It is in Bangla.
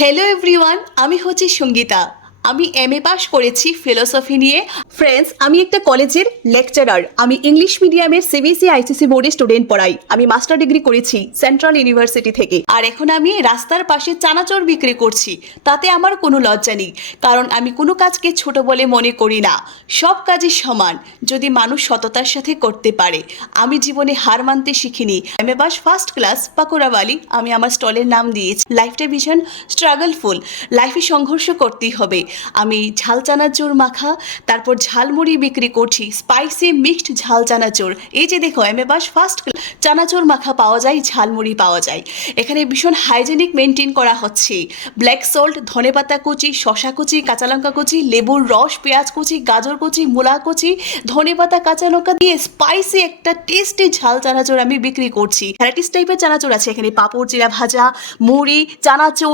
হ্যালো এভরিওয়ান, আমি হচ্ছি সঙ্গীতা। আমি এমএ পাস করেছি ফিলোসফি নিয়ে। ফ্রেন্ডস, আমি একটা কলেজের লেকচারার। আমি ইংলিশ মিডিয়ামের সিবিএসই আইসিসি বোর্ডে স্টুডেন্ট পড়াই। আমি মাস্টার ডিগ্রি করেছি সেন্ট্রাল ইউনিভার্সিটি থেকে। আর এখন আমি রাস্তার পাশে চানাচুর বিক্রি করছি। তাতে আমার কোনো লজ্জা নেই, কারণ আমি কোনো কাজকে ছোট বলে মনে করি না। সব কাজই সমান, যদি মানুষ সততার সাথে করতে পারে। আমি জীবনে হার মানতে শিখিনি। এমএ পাস ফার্স্ট ক্লাস পাকুড়াবালি আমি আমার স্টলের নাম দিয়েছি। লাইফটা ভীষণ স্ট্রাগলফুল, লাইফে সংঘর্ষ করতেই হবে। আমি ঝাল চানাচুর মাখা, তারপর ঝালমুড়ি বিক্রি করছি, স্পাইসি মিক্সড ঝাল চানাচুর। এই যে দেখো, এমএ পাস ফার্স্ট চানাচুর মাখা পাওয়া যায়, ঝালমুড়ি পাওয়া যায়। এখানে ভীষণ হাইজেনিক মেনটেন করা হচ্ছে। ব্ল্যাক সল্ট, ধনেপাতা কুচি, শশা কুচি, কাঁচা লঙ্কা কুচি, লেবুর রস, পেঁয়াজ কুচি, গাজর কুচি, মূলা কুচি, ধনেপাতা, কাঁচা লঙ্কা দিয়ে স্পাইসি একটা টেস্টি ঝাল চানাচুর আমি বিক্রি করছি। ভ্যারাইটিস টাইপের চানাচুর আছে এখানে, পাঁপড়, জিরা ভাজা, মুড়ি, চানাচুর।